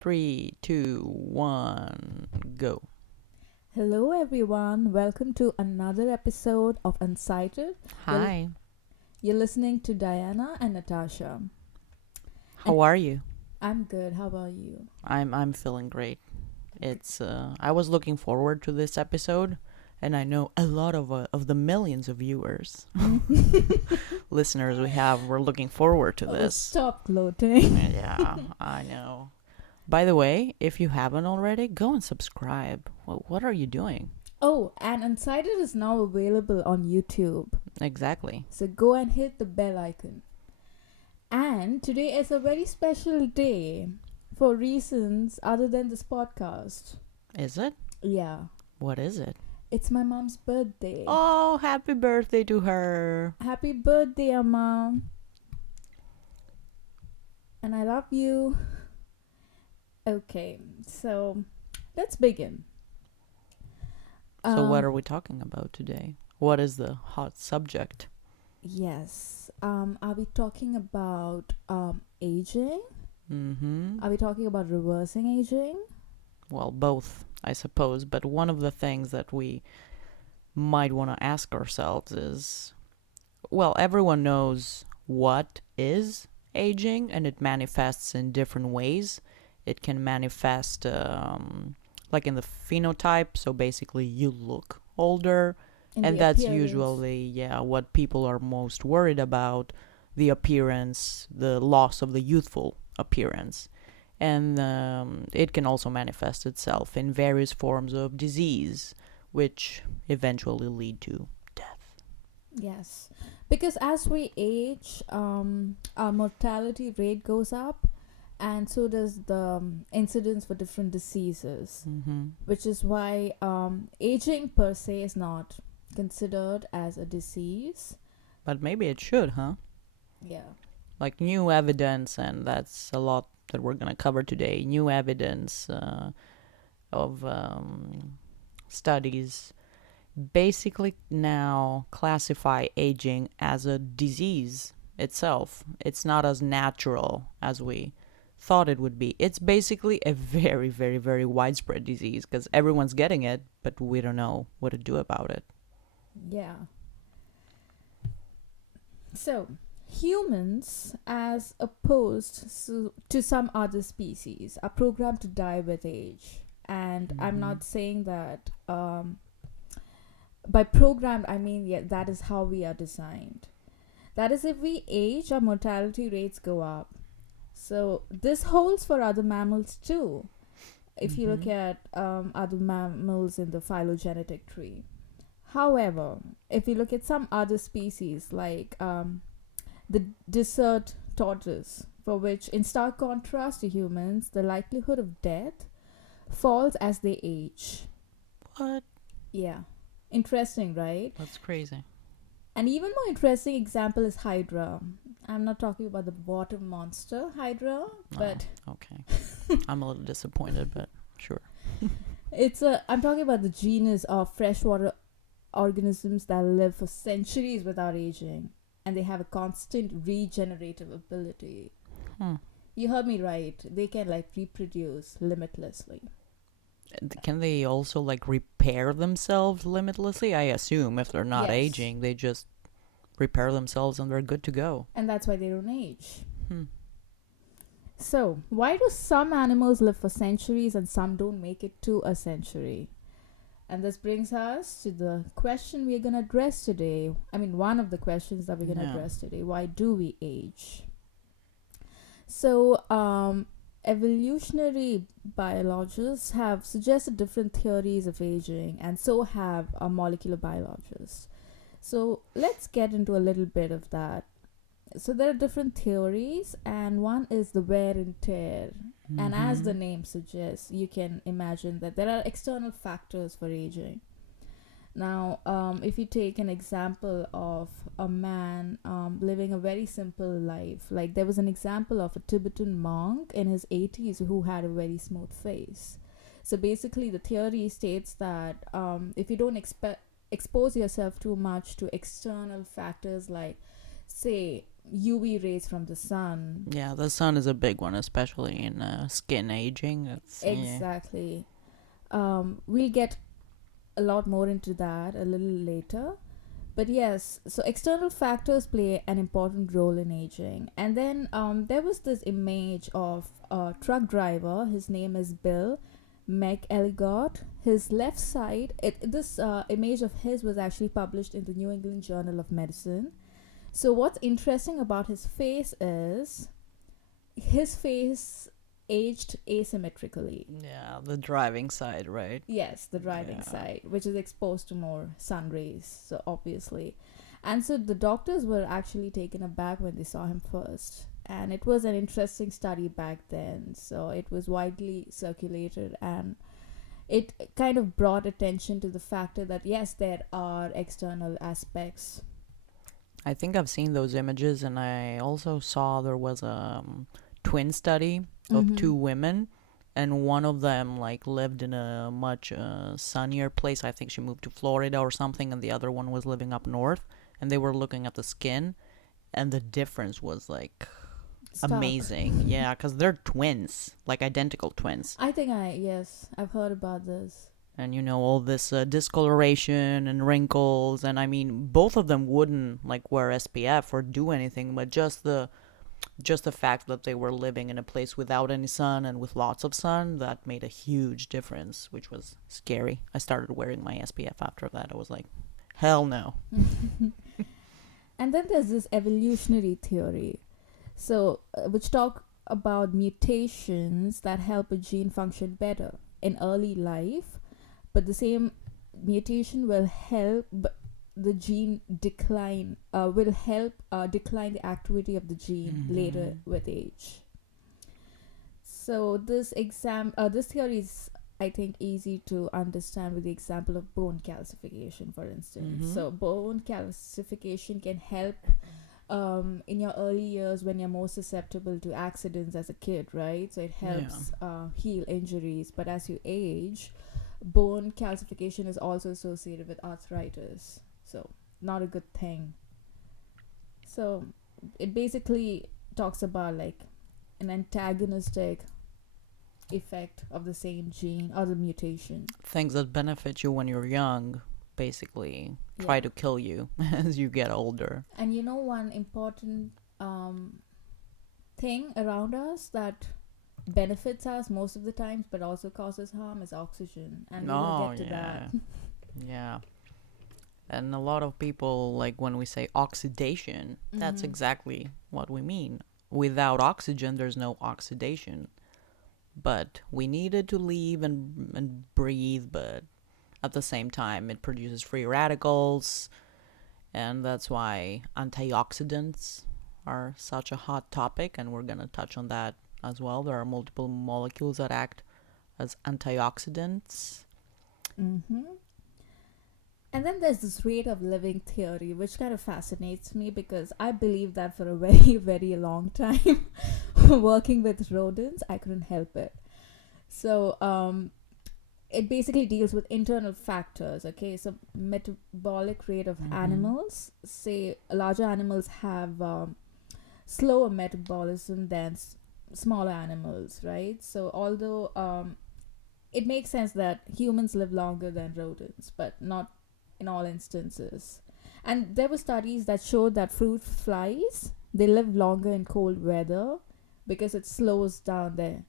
Three, two, one, go. Hello, everyone. Welcome to another episode of Uncited. You're, Hi, you're listening to Diana and Natasha. And how are you? I'm good. How about you? I'm feeling great. It's I was looking forward to this episode, and I know a lot of the millions of viewers, listeners we have, were looking forward to Oh, this. stop gloating. Yeah, I know. By the way, if you haven't already, go and subscribe. What are you doing? Oh, and Uncited is now available on YouTube. Exactly. So go and hit the bell icon. And today is a very special day for reasons other than this podcast. Is it? Yeah, What is it? it's my mom's birthday. Oh, happy birthday to her. Happy birthday, Amma. And I love you. Okay, so let's begin. So, what Um, are we talking about today? What is the hot subject? yes. Are we talking about aging? Mm-hmm. Are we talking about reversing aging? Well, both, I suppose. But one of the things that we might want to ask ourselves is, well, everyone knows what is aging, and it manifests in different ways. It can manifest like in the phenotype, so basically you look older, In and the that's appearance. usually, yeah, what people are most worried about: the appearance, the loss of the youthful appearance. And it can also manifest itself in various forms of disease, which eventually lead to death. Yes. Because as we age, our mortality rate goes up, and so does the incidence for different diseases, Mm-hmm. which is why aging per se is not considered as a disease. But maybe it should, huh? Yeah. Like new evidence, and that's a lot that we're going to cover today. New evidence of studies basically now classify aging as a disease itself. It's not as natural as we thought it would be. It's basically a very, very, very widespread disease because everyone's getting it, but we don't know what to do about it. Yeah. So, humans, as opposed to some other species, are programmed to die with age. And I'm Mm-hmm. not saying that by programmed, I mean, yeah, that is how we are designed. That is, if we age, our mortality rates go up. So, this holds for other mammals too. If you look Mm-hmm. at other mammals in the phylogenetic tree. However, if you look at some other species like the desert tortoise, for which, in stark contrast to humans, the likelihood of death falls as they age. What? Yeah. Interesting, right? That's crazy. An even more interesting example is Hydra. I'm not talking about the water monster Hydra, Oh, but okay. I'm a little disappointed, but sure. I'm talking about the genus of freshwater organisms that live for centuries without aging, and they have a constant regenerative ability. Hmm. You heard me right. They can like reproduce limitlessly. Can they also like repair themselves limitlessly? I assume if they're not Yes. aging, they just repair themselves and they're good to go. And that's why they don't age. Hmm. So, why do some animals live for centuries and some don't make it to a century? And this brings us to the question we're going to address today. I mean, one of the questions that we're going to Yeah. address today. Why do we age? So, evolutionary biologists have suggested different theories of aging, and so have molecular biologists. So, let's get into a little bit of that. So, there are different theories, and one is the wear and tear. And as the Mm-hmm. name suggests, you can imagine that there are external factors for aging. Now, if you take an example of a man living a very simple life, like there was an example of a Tibetan monk in his 80s who had a very smooth face. So basically, the theory states that if you don't expose yourself too much to external factors like, say, UV rays from the sun. Yeah, the sun is a big one, especially in skin aging. It's yeah. Exactly. We'll get a lot more into that a little later. But yes, so external factors play an important role in aging. And then there was this image of a truck driver. His name is Bill McElligott. His left side, this image of his was actually published in the New England Journal of Medicine. So what's interesting about his face is his face aged asymmetrically. Yeah, the driving side, right? Yes, the driving Yeah. side, which is exposed to more sun rays, so obviously. And so the doctors were actually taken aback when they saw him first. And it was an interesting study back then, so it was widely circulated, and it kind of brought attention to the factor that yes, there are external aspects. I think I've seen those images, and I also saw there was a twin study of two women, and one of them like lived in a much sunnier place. I think she moved to Florida or something, and the other one was living up north. And they were looking at the skin, and the difference was like Stark. amazing. Yeah, because they're twins, like identical twins. Yes, I've heard about this. And you know, all this discoloration and wrinkles, and I mean, both of them wouldn't like wear SPF or do anything, but just the fact that they were living in a place without any sun and with lots of sun, that made a huge difference, which was scary. I started wearing my SPF after that. I was like, hell no. And then there's this evolutionary theory, so which talk about mutations that help a gene function better in early life, but the same mutation will help the gene decline, will help decline the activity of the gene later with age. So this theory is, I think, easy to understand with the example of bone calcification, for instance. So bone calcification can help in your early years when you're more susceptible to accidents as a kid, right? So it helps heal injuries. But as you age, bone calcification is also associated with arthritis. So not a good thing. So it basically talks about like an antagonistic effect of the same gene or the mutation. Things that benefit you when you're young basically try Yeah. to kill you as you get older. And you know, one important thing around us that benefits us most of the times but also causes harm is oxygen, and we will get to that. Yeah. And a lot of people, like when we say oxidation, that's exactly what we mean. Without oxygen, there's no oxidation. But we need it to live and breathe, but at the same time, it produces free radicals. And that's why antioxidants are such a hot topic, and we're going to touch on that as well. There are multiple molecules that act as antioxidants. And then there's this rate of living theory, which kind of fascinates me because I believe that for a very, very long time. Working with rodents, I couldn't help it. So, it basically deals with internal factors, okay? So, metabolic rate of animals, say larger animals have slower metabolism than smaller animals, right? So, although it makes sense that humans live longer than rodents, but not in all instances. And there were studies that showed that fruit flies, they live longer in cold weather because it slows down their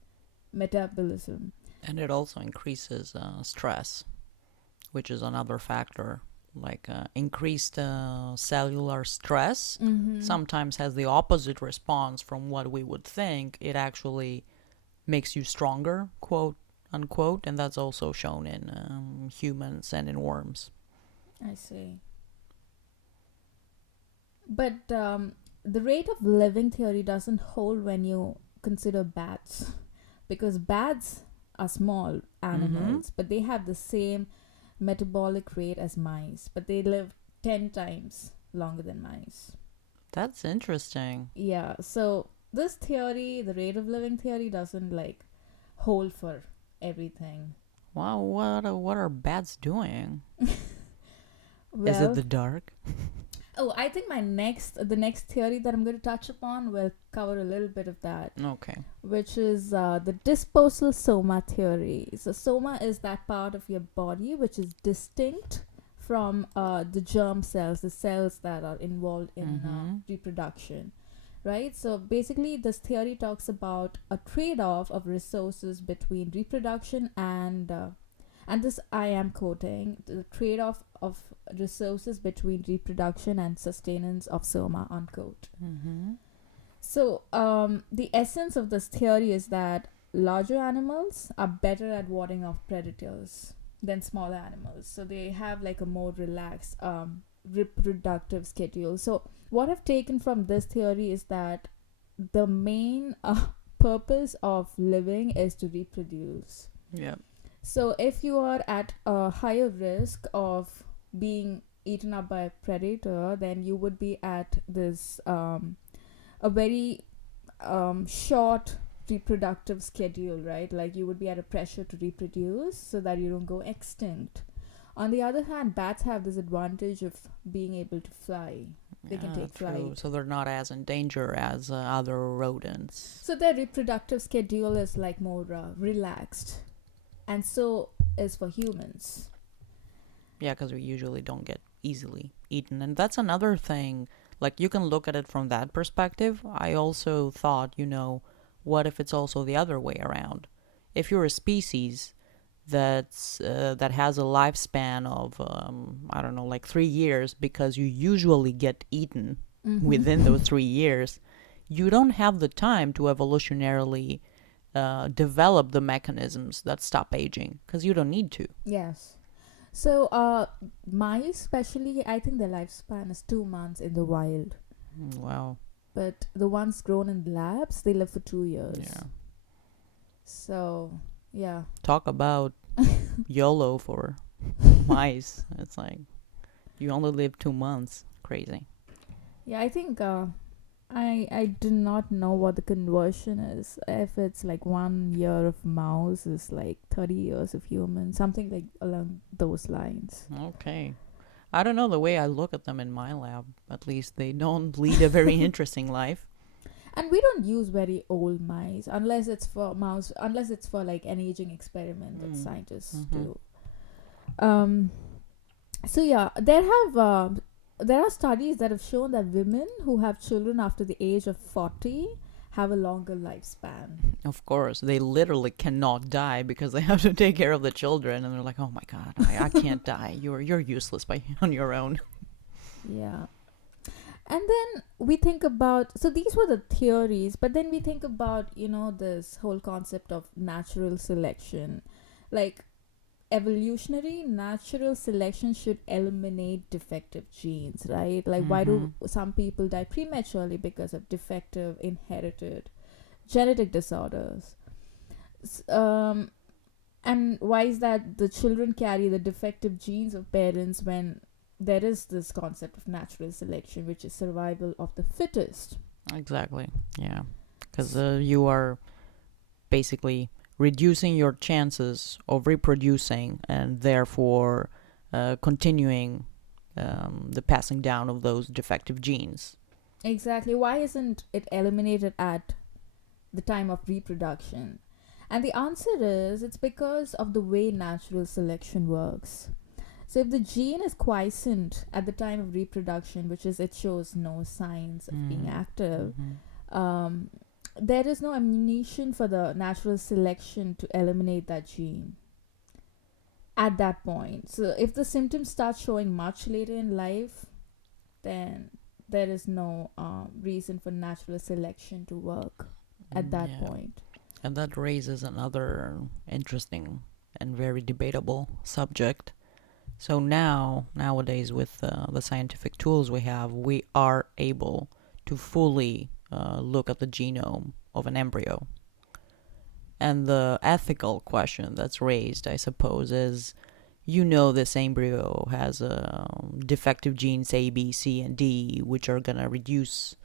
metabolism. And it also increases stress, which is another factor. Like increased cellular stress sometimes has the opposite response from what we would think. It actually makes you stronger, quote unquote, and that's also shown in humans and in worms. I see. But the rate of living theory doesn't hold when you consider bats, because bats are small animals, but they have the same metabolic rate as mice, but they live 10 times longer than mice. That's interesting. Yeah, so this theory, the rate of living theory, doesn't like hold for everything. Wow, what are bats doing? Well, Is it the dark? Oh, I think the next theory that I'm going to touch upon will cover a little bit of that, Okay. which is the disposal soma theory. So, soma is that part of your body which is distinct from the germ cells, the cells that are involved in Mm-hmm. reproduction, right? So, basically, this theory talks about a trade off of resources between reproduction and this I am quoting, the trade off of resources between reproduction and sustenance of soma, unquote. Mm-hmm. So, the essence of this theory is that larger animals are better at warding off predators than smaller animals. So, they have like a more relaxed reproductive schedule. So, what I've taken from this theory is that the main purpose of living is to reproduce. Yeah. So, if you are at a higher risk of being eaten up by a predator, then you would be at this a very short reproductive schedule, right? Like you would be at a pressure to reproduce so that you don't go extinct. On the other hand, bats have this advantage of being able to fly. They can take True. flight. So they're not as in danger as other rodents. So their reproductive schedule is like more relaxed. And so is for humans. Yeah, because we usually don't get easily eaten. And that's another thing. Like, you can look at it from that perspective. I also thought, what if it's also the other way around? If you're a species that has a lifespan of, I don't know, like 3 years, because you usually get eaten within those 3 years, you don't have the time to evolutionarily develop the mechanisms that stop aging, because you don't need to. Yes. So, mice, especially, I think their lifespan is 2 months in the wild. Wow. But the ones grown in labs, they live for 2 years. Yeah. So, yeah. Talk about YOLO for mice. It's like, you only live 2 months. Crazy. Yeah, I think I do not know what the conversion is. If it's like 1 year of mouse is like 30 years of human, something like along those lines. Okay. I don't know, the way I look at them in my lab, at least they don't lead a very interesting life. And we don't use very old mice unless it's for like an aging experiment that scientists do. So yeah, there are studies that have shown that women who have children after the age of 40 have a longer lifespan. Of course, they literally cannot die because they have to take care of the children, and they're like, "Oh my God, I can't die. You're useless on your own." Yeah. And then we think about, so these were the theories, but then we think about, this whole concept of natural selection. Like, evolutionary natural selection should eliminate defective genes, right? Like, why do some people die prematurely? Because of defective inherited genetic disorders. And why is that the children carry the defective genes of parents when there is this concept of natural selection, which is survival of the fittest? Exactly. Yeah, because you are basically reducing your chances of reproducing and therefore continuing the passing down of those defective genes. Exactly. Why isn't it eliminated at the time of reproduction? And the answer is it's because of the way natural selection works. So if the gene is quiescent at the time of reproduction, which is it shows no signs of being active, there is no ammunition for the natural selection to eliminate that gene at that point. So if the symptoms start showing much later in life, then there is no reason for natural selection to work at that point. And that raises another interesting and very debatable subject. So nowadays, with the scientific tools we have, we are able to fully look at the genome of an embryo. And the ethical question that's raised, I suppose, is, this embryo has defective genes A, B, C, and D, which are going to reduce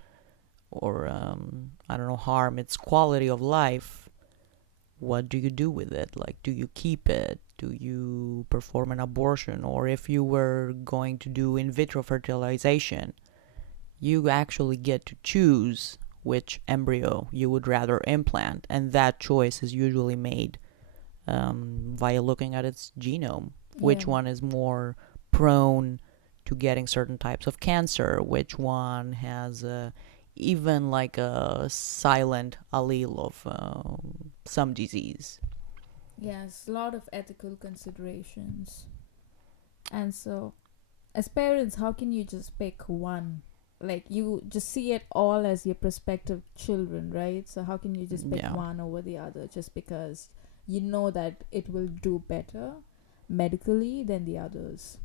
or, harm its quality of life. what do you do with it? Like, do you keep it? Do you perform an abortion? Or if you were going to do in vitro fertilization, you actually get to choose which embryo you would rather implant, and that choice is usually made via looking at its genome. Yeah. Which one is more prone to getting certain types of cancer? Which one has even like a silent allele of some disease? Yes, a lot of ethical considerations. And so, as parents, how can you just pick one? Like, you just see it all as your prospective children, right? So, how can you just pick Yeah. one over the other just because you know that it will do better medically than the others?